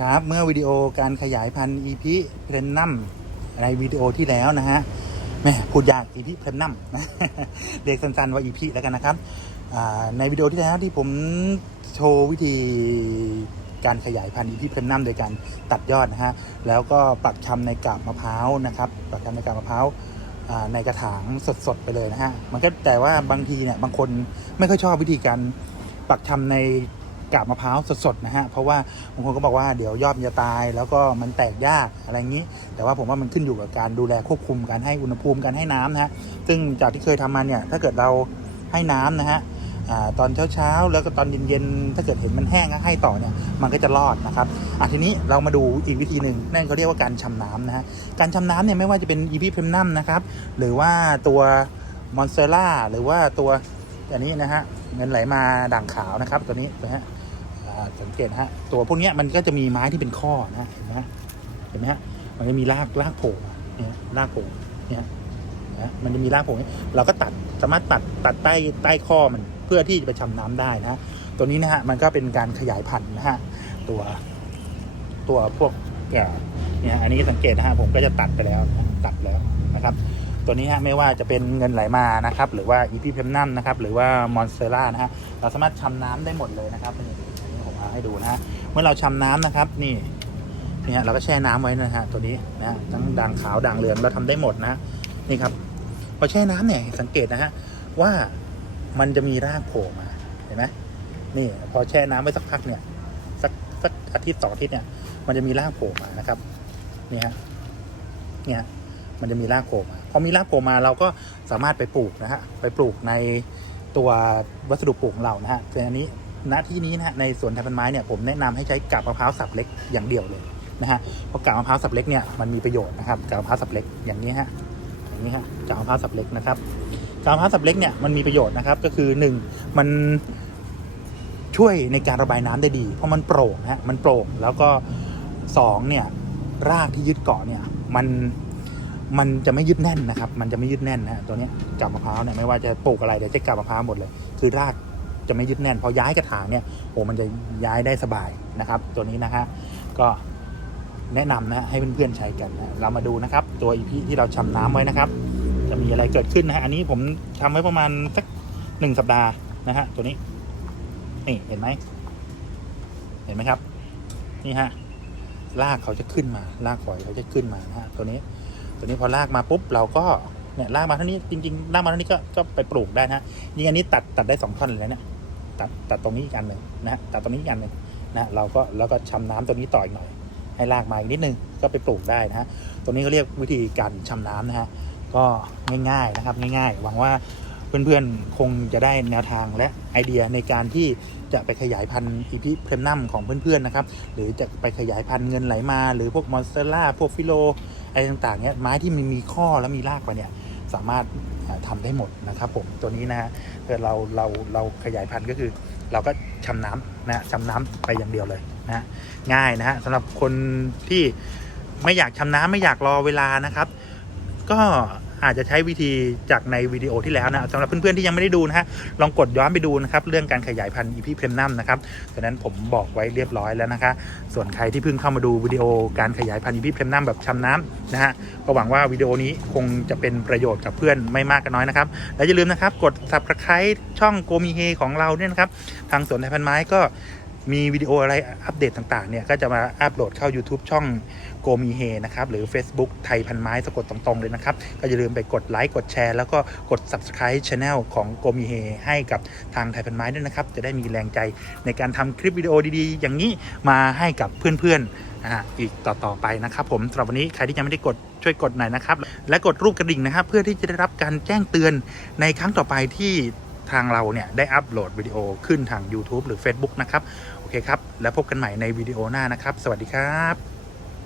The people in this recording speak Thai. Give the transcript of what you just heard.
ครับ เมื่อวิดีโอการขยายพันธุ์ EP เพรนนัมในวิดีโอที่แล้วนะฮะแม่พูดยาก EP เพรนนัมนะเรียกสั้นๆว่า EP แล้วกันนะครับในวิดีโอที่แล้วที่ผมโชว์วิธีการขยายพันธุ์ EP เพรนนัมโดยการตัดยอดนะฮะแล้วก็ปักชำในกาบมะพร้าวนะครับปักชำในกาบมะพร้าวในกระถางสดๆไปเลยนะฮะมันก็แต่ว่าบางทีเนี่ยบางคนไม่ค่อยชอบวิธีการปักชำใน กาบมะพร้าวสดๆนะฮะเพราะว่าบางคนก็บอกว่าเดี๋ยวยอดมันจะตาย แล้วก็มันแตกยากอะไรอย่างนี้ แต่ว่าผมว่ามันขึ้นอยู่กับการดูแลควบคุมการให้อุณหภูมิการให้น้ำนะฮะซึ่งจากที่เคยทำมาเนี่ยถ้าเกิดเราให้น้ำนะฮะตอนเช้าๆ แล้วก็ตอนเย็นๆ ถ้าเกิดเห็นมันแห้งก็ให้ต่อเนี่ย มันก็จะรอดนะครับอะทีนี้เรามาดูอีกวิธีหนึ่งนั่นเขาเรียกว่าการชำน้ำนะฮะ การชำน้ำเนี่ยไม่ว่าจะเป็นอีพีเพมนัมนะครับ หรือว่าตัวมอนเซล่าหรือว่าตัวอันนี้นะฮะเงินไหลมาด่างขาวนะครับตัวนี้นะฮะ สังเกตฮะตัวพวกนี้มันก็จะมีไม้ที่เป็นข้อนะเห็นไหมฮะเห็นไหมฮะมันจะมีรากรากโผล่เนี่ยรากโผล่เนี่ยนะมันจะมีรากโผล่เราก็ตัดสามารถตัดตัดใต้ใต้ข้อมันเพื่อที่จะไปชำน้ำได้นะตัวนี้นะฮะมันก็เป็นการขยายพันธุ์นะฮะตัวตัวพวกเนี่ยอันนี้สังเกตนะฮะผมก็จะตัดไปแล้วตัดแล้วนะครับตัวนี้ฮะไม่ว่าจะเป็นเงินไหลมานะครับ หรือว่าอีพีเพมนัมนะครับ หรือว่ามอนเตล่านะฮะเราสามารถชำน้ำได้หมดเลยนะครับ ให้ดูนะฮะเมื่อเราชำน้ำนะครับ นี่นี่ฮะเราก็แช่น้ำไว้นะฮะตัวนี้นะทั้งด่างขาวด่างเหลืองเราทำได้หมดนะนี่ครับพอแช่น้ำเนี่ยสังเกตนะฮะว่ามันจะมีรากโผล่มาเห็นไหมนี่พอแช่น้ำไว้สักพักเนี่ยสักสักอาทิตย์สองอาทิตย์เนี่ยมันจะมีรากโผล่มานะครับนี่ฮะเนี่ยมันจะมีรากโผล่มาพอมีรากโผล่มาเราก็สามารถไปปลูกนะฮะไปปลูกในตัววัสดุปลูกของเรานะฮะแต่อันนี้ ณที่นี้นะฮะในสวนไทยพันไม้เนี่ยผมแนะนำให้ใช้กาบมะพร้าวสับเล็กอย่างเดียวเลยนะฮะเพราะกาบมะพร้าวสับเล็กเนี่ยมันมีประโยชน์นะครับกาบมะพร้าวสับเล็กอย่างนี้ฮะอย่างนี้ฮะกาบมะพร้าวสับเล็กนะครับกาบมะพร้าวสับเล็กเนี่ยมันมีประโยชน์นะครับก็คือหนึ่งมันช่วยในการระบายน้ำได้ดี เพราะมันโปร่งนะฮะมันโปร่งแล้วก็สองเนี่ยรากที่ยึดเกาะเนี่ยมันมันจะไม่ยึดแน่นนะครับ มันจะไม่ยึดแน่นนะฮะตัวนี้กาบมะพร้าวเนี่ยไม่ว่าจะปลูกอะไรเดี๋ยวใช้กาบมะพร้าวหมดเลย คือราก จะไม่ยึดแน่น พอย้ายกระถางเนี่ยโอ้มันจะย้ายได้สบายนะครับ ตัวนี้นะฮะก็แนะนำนะให้เพื่อนๆใช้กันนะเรามาดูนะครับ ตัวอีพีที่เราชำน้ำไว้นะครับ จะมีอะไรเกิดขึ้นนะฮะอันนี้ผมทำไว้ประมาณสักหนึ่งสัปดาห์นะฮะตัวนี้นี่เห็นไหมเห็นไหมครับ นี่ฮะรากเขาจะขึ้นมารากฝอยเขาจะขึ้นมานะฮะตัวนี้ ตัวนี้พอลากมาปุ๊บเราก็ เนี่ยลากมาเท่านี้จริงๆลากมาเท่านี้ก็ก็ไปปลูกได้นะยิงอันนี้ตัดตัดได้สองท่อนเลยเนี่ยตัดตัดตรงนี้อีกอันหนึ่งนะตัดตรงนี้อีกอันหนึ่งนะเราก็แล้วก็ชำน้ำตรงนี้ต่ออีกหน่อย ให้ลากมาอีกนิดนึงก็ไปปลูกได้นะฮะตรงนี้เขาเรียกวิธีการชำน้ำนะฮะก็ง่ายๆนะครับง่ายๆหวังว่าเพื่อนๆคงจะได้แนวทางและไอเดียในการที่จะไปขยายพันธุ์อีพีเพรมนัมของเพื่อนๆนะครับ หรือจะไปขยายพันธุ์เงินไหลมา หรือพวกมอนสเตล่าพวกฟิโลอะไรต่างๆเนี่ยไม้ที่มันมีข้อแล้วมีรากไปเนี่ย สามารถทำทำได้หมดนะครับผมตัวนี้นะฮะเกิดเราเราเราขยายพันธุ์ก็คือ เราก็ชำน้ำนะชำน้ำไปอย่างเดียวเลยนะฮะง่ายนะฮะสำหรับคนที่ไม่อยากชำน้ำไม่อยากรอเวลานะครับ ก็ อาจจะใช้วิธีจากในวิดีโอที่แล้วนะสำหรับเพื่อนๆที่ยังไม่ได้ดูนะฮะลองกดย้อนไปดูนะครับเรื่องการขยายพันธุ์อีพีเพรมนัมนะครับดังนั้นผมบอกไว้เรียบร้อยแล้วนะคะ ส่วนใครที่เพิ่งเข้ามาดูวิดีโอการขยายพันธุ์อีพีเพรมนัมแบบชำน้ำนะฮะก็หวังว่าวิดีโอนี้คงจะเป็นประโยชน์กับเพื่อนไม่มากก็น้อยนะครับและอย่าลืมนะครับกด subscribe ช่องโกมีเฮของเราเนี่ยนะครับทางสวนไทยพันไม้ก็ มีวิดีโออะไรอัปเดตต่างๆเนี่ยก็จะมาอัปโหลดเข้า YouTube ช่องโกมีเฮนะครับหรือ Facebook ไทยพันไม้สะกดตรงๆเลยนะครับ ก็อย่าลืมไปกดไลค์กดแชร์ แล้วก็กด subscribe channel ของโกมีเฮให้กับทางไทยพันไม้ด้วยนะครับ จะได้มีแรงใจในการทำคลิปวิดีโอดีๆ อย่างนี้มาให้กับเพื่อนๆนะฮะอีกต่อๆไปนะครับผมสำหรับวันนี้ใครที่ยังไม่ได้กดช่วยกดหน่อยนะครับ และกดรูปกระดิ่งนะครับ เพื่อที่จะได้รับการแจ้งเตือนในครั้งต่อไปที่ ทางเราเนี่ยได้อัปโหลดวิดีโอขึ้นทาง YouTube หรือ Facebook นะครับ โอเคครับ แล้วพบกันใหม่ในวิดีโอหน้านะครับ สวัสดีครับ